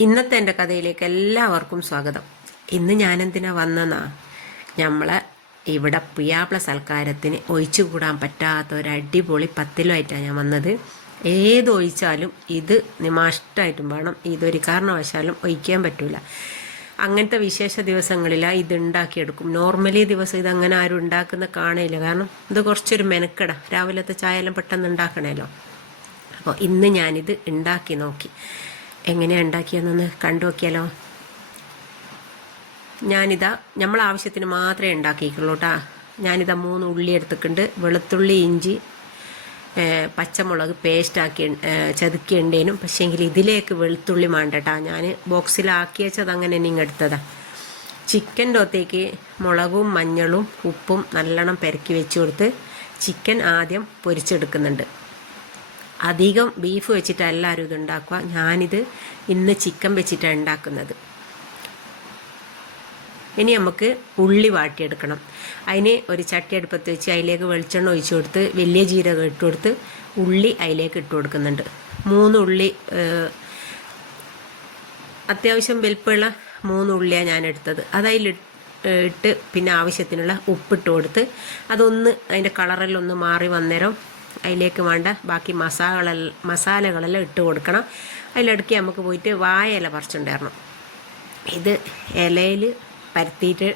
ഇന്നത്തെ എൻ്റെ കഥയിലേക്ക് എല്ലാവർക്കും സ്വാഗതം. ഇന്ന് ഞാനെന്തിനാ വന്നെന്നാ, നമ്മളെ ഇവിടെ പുയ്യാപ്ല സൽക്കാരത്തിന് ഒഴിച്ചുകൂടാൻ പറ്റാത്ത ഒരു അടിപൊളി പത്തിലുമായിട്ടാണ് ഞാൻ വന്നത്. ഏത് ഒഴിച്ചാലും ഇത് നിമാഷ്ടമായിട്ടും വേണം, ഇതൊരു കാരണവശാലും ഒഴിക്കാൻ പറ്റൂല. അങ്ങനത്തെ വിശേഷ ദിവസങ്ങളിലാണ് ഇത് ഉണ്ടാക്കിയെടുക്കും. നോർമലി ദിവസം ഇതങ്ങനെ ആരും ഉണ്ടാക്കുന്ന കാണില്ല, കാരണം ഇത് കുറച്ചൊരു മെനക്കെട. രാവിലത്തെ ചായ എല്ലാം പെട്ടെന്ന് ഉണ്ടാക്കണമല്ലോ. അപ്പോൾ ഇന്ന് ഞാനിത് ഉണ്ടാക്കി നോക്കി. എങ്ങനെയാണ് ഉണ്ടാക്കിയെന്നൊന്ന് കണ്ടു നോക്കിയാലോ. ഞാനിതാ നമ്മൾ ആവശ്യത്തിന് മാത്രമേ ഉണ്ടാക്കിയിട്ടുള്ളൂ കേട്ടോ. ഞാനിതാ 3 ഉള്ളി എടുത്തിട്ടുണ്ട്. വെളുത്തുള്ളി, ഇഞ്ചി, പച്ചമുളക് പേസ്റ്റാക്കി ചതുക്കിയുണ്ടേനും. പക്ഷേങ്കിൽ ഇതിലേക്ക് വെളുത്തുള്ളി വേണ്ട കേട്ടോ. ഞാൻ ബോക്സിലാക്കി വെച്ചത് അങ്ങനെ നിങ്ങൾ എടുത്തതാ. ചിക്കൻ്റെ ഒത്തേക്ക് മുളകും മഞ്ഞളും ഉപ്പും നല്ലോണം പെരക്കി വെച്ച് കൊടുത്ത് ചിക്കൻ ആദ്യം പൊരിച്ചെടുക്കുന്നുണ്ട്. അധികം ബീഫ് വെച്ചിട്ട് എല്ലാവരും ഇത് ഉണ്ടാക്കുക. ഞാനിത് ഇന്ന് ചിക്കൻ വെച്ചിട്ടാണ് ഉണ്ടാക്കുന്നത്. ഇനി നമുക്ക് ഉള്ളി വാട്ടിയെടുക്കണം. അതിന് ഒരു ചട്ടി അടുപ്പത്ത് വെച്ച് അതിലേക്ക് വെളിച്ചെണ്ണ ഒഴിച്ചു കൊടുത്ത് വലിയ ജീരകം ഇട്ട് കൊടുത്ത് ഉള്ളി അതിലേക്ക് ഇട്ട് കൊടുക്കുന്നുണ്ട്. 3 ഉള്ളി, അത്യാവശ്യം വലിപ്പമുള്ള 3 ഉള്ളിയാണ് ഞാൻ എടുത്തത്. ഇട്ട് പിന്നെ ആവശ്യത്തിനുള്ള ഉപ്പിട്ട് കൊടുത്ത് അതൊന്ന് അതിൻ്റെ കളറെല്ലാം മാറി വന്നേരം അതിലേക്ക് വേണ്ട ബാക്കി മസാലകളെല്ലാം ഇട്ട് കൊടുക്കണം. അതിലിടയ്ക്ക് നമുക്ക് പോയിട്ട് വാഴയില പറിച്ചുണ്ടായിരുന്നു. ഇത് ഇലയിൽ പരത്തിയിട്ട്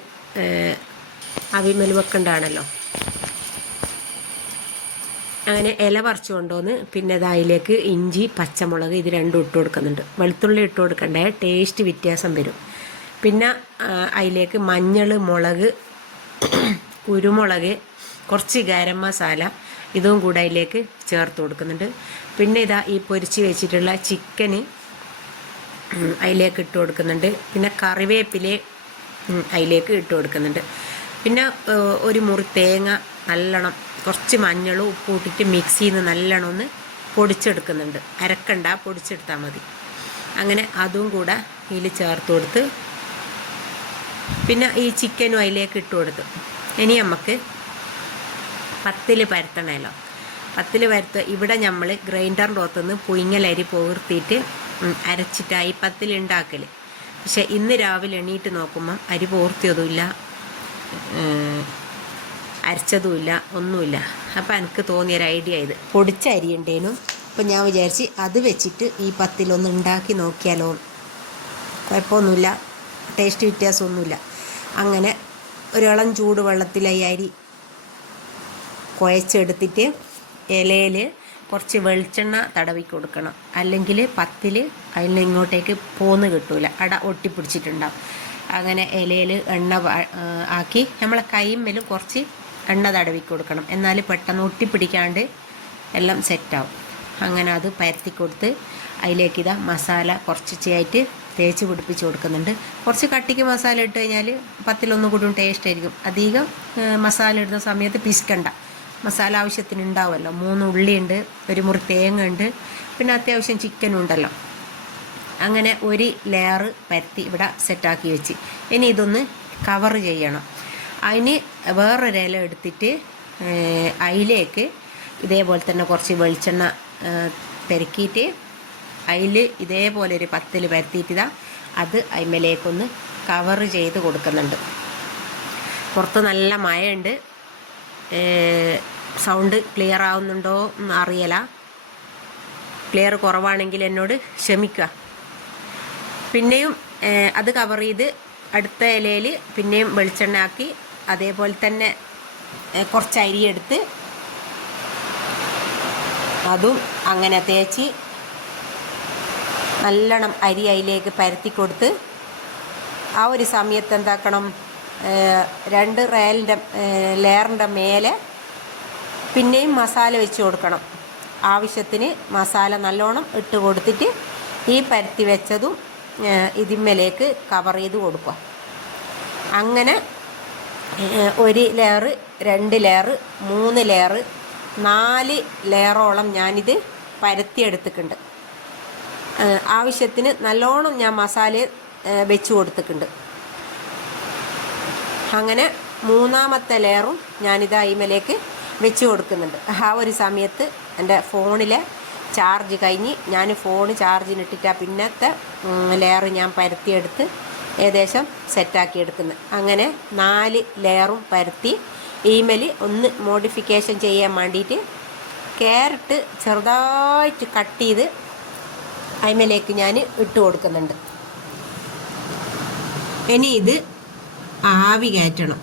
അവിമൽ വെക്കണ്ടാണല്ലോ. അങ്ങനെ ഇല പറിച്ചു കൊണ്ടുവന്ന് പിന്നെ അതിലേക്ക് ഇഞ്ചി പച്ചമുളക് ഇത് രണ്ടും ഇട്ട് കൊടുക്കുന്നുണ്ട്. വെളുത്തുള്ളി ഇട്ട് കൊടുക്കണ്ടേ, ടേസ്റ്റ് വ്യത്യാസം വരും. പിന്നെ അതിലേക്ക് മഞ്ഞൾ, മുളക്, കുരുമുളക്, കുറച്ച് ഗരം മസാല ഇതും കൂടെ അതിലേക്ക് ചേർത്ത് കൊടുക്കുന്നുണ്ട്. പിന്നെ ഇതാ ഈ പൊരിച്ച് വെച്ചിട്ടുള്ള ചിക്കന് അതിലേക്ക് ഇട്ട് കൊടുക്കുന്നുണ്ട്. പിന്നെ കറിവേപ്പില അതിലേക്ക് ഇട്ട് കൊടുക്കുന്നുണ്ട്. പിന്നെ ഒരു മുറി തേങ്ങ നല്ലോണം കുറച്ച് മഞ്ഞളും ഉപ്പ് ഇട്ടിട്ട് മിക്സിയിൽ നിന്ന് നല്ലോണം ഒന്ന് പൊടിച്ചെടുക്കുന്നുണ്ട്. അരക്കണ്ട, പൊടിച്ചെടുത്താൽ മതി. അങ്ങനെ അതും കൂടെ ഇതിൽ ചേർത്ത് കൊടുത്ത് പിന്നെ ഈ ചിക്കനും അതിലേക്ക് ഇട്ട് കൊടുത്തു. ഇനി നമുക്ക് പത്തിൽ പരത്തണമല്ലോ. പത്തിൽ പരത്ത് ഇവിടെ നമ്മൾ ഗ്രൈൻഡറിൻ്റെ ഒത്തുനിന്ന് പുയിങ്ങലരി പോർത്തിയിട്ട് അരച്ചിട്ടായി പത്തിൽ ഉണ്ടാക്കൽ. പക്ഷെ ഇന്ന് രാവിലെ എണീറ്റ് നോക്കുമ്പം അരി പോർത്തിയതുമില്ല, അരച്ചതുമില്ല, ഒന്നുമില്ല. അപ്പം എനിക്ക് തോന്നിയൊരു ഐഡിയ ഇത് പൊടിച്ച അരി ഉണ്ടേനും. അപ്പം ഞാൻ വിചാരിച്ച് അത് വെച്ചിട്ട് ഈ പത്തിലൊന്ന് ഉണ്ടാക്കി നോക്കിയാലോ. കുഴപ്പമൊന്നുമില്ല, ടേസ്റ്റ് വ്യത്യാസമൊന്നുമില്ല. അങ്ങനെ ഒരിളം ചൂട് വെള്ളത്തിൽ ഈ അരി കുഴച്ചെടുത്തിട്ട് ഇലയിൽ കുറച്ച് വെളിച്ചെണ്ണ തടവി കൊടുക്കണം. അല്ലെങ്കിൽ പത്തിൽ അതിൽ ഇങ്ങോട്ടേക്ക് പോന്ന് കിട്ടൂല, അട ഒട്ടിപ്പിടിച്ചിട്ടുണ്ടാവും. അങ്ങനെ ഇലയിൽ എണ്ണ ആക്കി നമ്മളെ കൈമ്മേലും കുറച്ച് എണ്ണ തടവി കൊടുക്കണം. എന്നാൽ പെട്ടെന്ന് ഒട്ടിപ്പിടിക്കാണ്ട് എല്ലാം സെറ്റാവും. അങ്ങനെ അത് പരത്തി കൊടുത്ത് അതിലേക്ക് ഇതാ മസാല കുറച്ചായിട്ട് തേച്ച് പിടിപ്പിച്ച് കൊടുക്കുന്നുണ്ട്. കുറച്ച് കട്ടിക്ക് മസാല ഇട്ട് കഴിഞ്ഞാൽ പത്തിലൊന്നും കൂടി ടേസ്റ്റ് ആയിരിക്കും. അധികം മസാല ഇടുന്ന സമയത്ത് പിശുക്കണ്ട. മസാല ആവശ്യത്തിന് ഉണ്ടാവുമല്ലോ. 3 ഉള്ളിയുണ്ട്, ഒരു മുറി തേങ്ങ ഉണ്ട്, പിന്നെ അത്യാവശ്യം ചിക്കനും ഉണ്ടല്ലോ. അങ്ങനെ ഒരു ലെയർ പരത്തി ഇവിടെ സെറ്റാക്കി വെച്ച് ഇനി ഇതൊന്ന് കവർ ചെയ്യണം. അതിന് വേറൊരു ഇല എടുത്തിട്ട് അതിലേക്ക് ഇതേപോലെ തന്നെ കുറച്ച് വെളിച്ചെണ്ണ പെരക്കിയിട്ട് അതിൽ ഇതേപോലെ ഒരു പത്തിൽ പരത്തിയിട്ടിതാ അത് അതിന്മേലേക്കൊന്ന് കവർ ചെയ്ത് കൊടുക്കുന്നുണ്ട്. പുറത്ത് നല്ല മഴയുണ്ട്. സൗണ്ട് ക്ലിയർ ആവുന്നുണ്ടോ എന്ന് അറിയല. ക്ലിയർ കുറവാണെങ്കിൽ എന്നോട് ക്ഷമിക്കുക. പിന്നെയും അത് കവർ ചെയ്ത് അടുത്ത ഇലയിൽ പിന്നെയും വെളിച്ചെണ്ണ ആക്കി അതേപോലെ തന്നെ കുറച്ച് അരിയെടുത്ത് അതും അങ്ങനെ തേച്ച് നല്ലോണം അരി അതിലേക്ക് പരത്തി കൊടുത്ത് ആ ഒരു സമയത്ത് എന്താക്കണം, 2 ലെയറിൻ്റെ മേലെ പിന്നെയും മസാല വെച്ച് കൊടുക്കണം. ആവശ്യത്തിന് മസാല നല്ലോണം ഇട്ട് കൊടുത്തിട്ട് ഈ പരത്തി വെച്ചതും ഇതിന്മേലേക്ക് കവർ ചെയ്ത് കൊടുക്കുക. അങ്ങനെ 1 ലെയർ, 2 ലെയർ, 3 ലെയർ, 4 ലെയറോളം ഞാനിത് പരത്തിയെടുത്തിട്ടുണ്ട്. ആവശ്യത്തിന് നല്ലോണം ഞാൻ മസാല വെച്ച് കൊടുത്തിട്ടുണ്ട്. അങ്ങനെ 3ാമത്തെ ലെയറും ഞാനിത് അതിമേലേക്ക് വെച്ച് കൊടുക്കുന്നുണ്ട്. ആ ഒരു സമയത്ത് എൻ്റെ ഫോണിലെ ചാർജ് കഴിഞ്ഞ് ഞാൻ ഫോൺ ചാർജിനിട്ടിട്ടാണ് പിന്നത്തെ ലെയർ ഞാൻ പരത്തിയെടുത്ത് ഏകദേശം സെറ്റാക്കി എടുക്കുന്നത്. അങ്ങനെ 4 ലെയറും പരത്തി ഈമേൽ ഒന്ന് മോഡിഫിക്കേഷൻ ചെയ്യാൻ വേണ്ടിയിട്ട് ക്യാരറ്റ് ചെറുതായിട്ട് കട്ട് ചെയ്ത് അതിമേലേക്ക് ഞാൻ ഇട്ട് കൊടുക്കുന്നുണ്ട്. ഇനി ഇത് ആവി കയറ്റണം.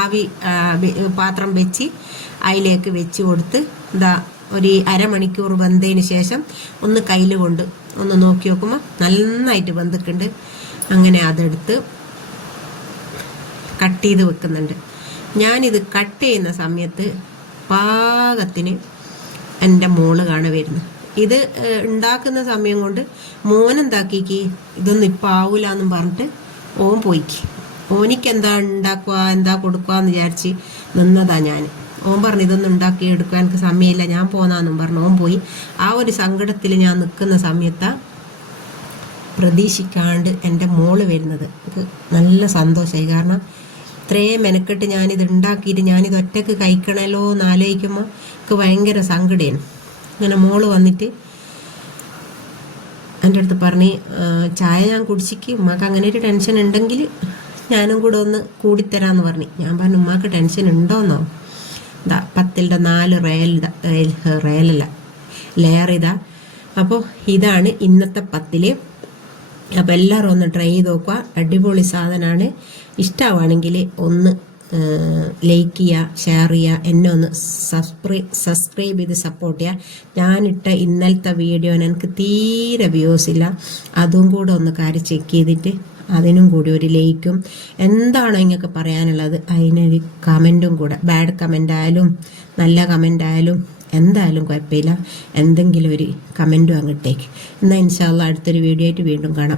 ആവി പാത്രം വെച്ച് അതിലേക്ക് വെച്ച് കൊടുത്ത് ഇതാ ഒരു അരമണിക്കൂർ വെന്തതിന് ശേഷം ഒന്ന് കയ്യിൽ കൊണ്ട് ഒന്ന് നോക്കി നോക്കുമ്പോൾ നന്നായിട്ട് വെന്തിട്ടുണ്ട്. അങ്ങനെ അതെടുത്ത് കട്ട് ചെയ്ത് വെക്കുന്നുണ്ട്. ഞാനിത് കട്ട് ചെയ്യുന്ന സമയത്ത് പാകത്തിന് എൻ്റെ മോള് കാണാൻ വരുന്നു. ഇത് ഉണ്ടാക്കുന്ന സമയം കൊണ്ട് മോനെന്താക്കിക്ക് ഇതൊന്നും ഇപ്പം ആവൂലെന്നും പറഞ്ഞിട്ട് ഓൻ പോയിക്ക്. ഓനിക്ക് എന്താ ഉണ്ടാക്കുക എന്താ കൊടുക്കുക എന്ന് വിചാരിച്ച് നിന്നതാ ഞാൻ. ഓൻ പറഞ്ഞു ഇതൊന്നും ഉണ്ടാക്കി എടുക്കാൻ എനിക്ക് സമയമില്ല, ഞാൻ പോന്നാന്നും പറഞ്ഞു ഓൻ പോയി. ആ ഒരു സങ്കടത്തിൽ ഞാൻ നിൽക്കുന്ന സമയത്താണ് പ്രതീക്ഷിക്കാണ്ട് എൻ്റെ മോള് വരുന്നത്. എനിക്ക് നല്ല സന്തോഷമായി. കാരണം ഇത്രയും മെനക്കെട്ട് ഞാനിത് ഉണ്ടാക്കിയിട്ട് ഞാനിത് ഒറ്റയ്ക്ക് കഴിക്കണമല്ലോ എന്ന് ആലോചിക്കുമ്പോൾ എനിക്ക് ഭയങ്കര സങ്കടമാണ്. അങ്ങനെ മോള് വന്നിട്ട് എൻ്റെ അടുത്ത് പറഞ്ഞ് ചായ ഞാൻ കുടിച്ചിക്ക്, ഉമ്മാക്ക് അങ്ങനെ ഒരു ടെൻഷൻ ഉണ്ടെങ്കിൽ ഞാനും കൂടെ ഒന്ന് കൂടിത്തരാമെന്ന് പറഞ്ഞു. ഞാൻ പറഞ്ഞു ഉമ്മാക്ക് ടെൻഷൻ ഉണ്ടോന്നോ? ഇതാ 10ന്റെ 4 റയലല്ല ലെയർ ഇതാ. അപ്പോൾ ഇതാണ് ഇന്നത്തെ 10. അപ്പോൾ എല്ലാവരും ഒന്ന് ട്രൈ ചെയ്ത് നോക്കുക. അടിപൊളി സാധനമാണ്. ഇഷ്ടമാണെങ്കിൽ ഒന്ന് ലൈക്ക് ചെയ്യുക, ഷെയർ ചെയ്യുക, എന്നെ ഒന്ന് സബ്സ്ക്രൈബ് ചെയ്ത് സപ്പോർട്ട് ചെയ്യുക. ഞാനിട്ട ഇന്നലത്തെ വീഡിയോന് എനിക്ക് തീരെ വ്യൂസ് ഇല്ല, അതും കൂടെ ഒന്ന് കാര്യം ചെക്ക് ചെയ്തിട്ട് അതിനും കൂടി ഒരു ലൈക്കും എന്താണോ നിങ്ങൾക്ക് പറയാനുള്ളത് അതിനൊരു കമൻറ്റും കൂടെ. ബാഡ് കമൻ്റ് ആയാലും നല്ല കമൻ്റ് ആയാലും എന്തായാലും കുഴപ്പമില്ല, എന്തെങ്കിലും ഒരു കമൻറ്റും അങ്ങോട്ടേക്ക്. എന്നാൽ ഇൻഷാ അല്ലാഹ് അടുത്തൊരു വീഡിയോ ആയിട്ട് വീണ്ടും കാണാം.